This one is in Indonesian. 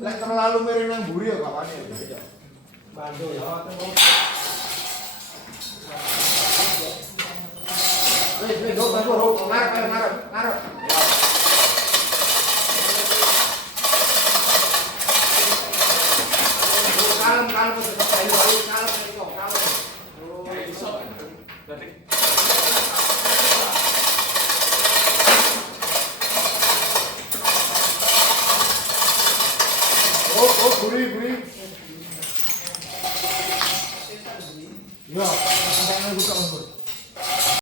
Lek terlalu miring nang mburi ya kapan ya. Bantu ya. Wis, go, ngarep. Kalem, kalem. Oh, gurih. Ya, sampai buka umur.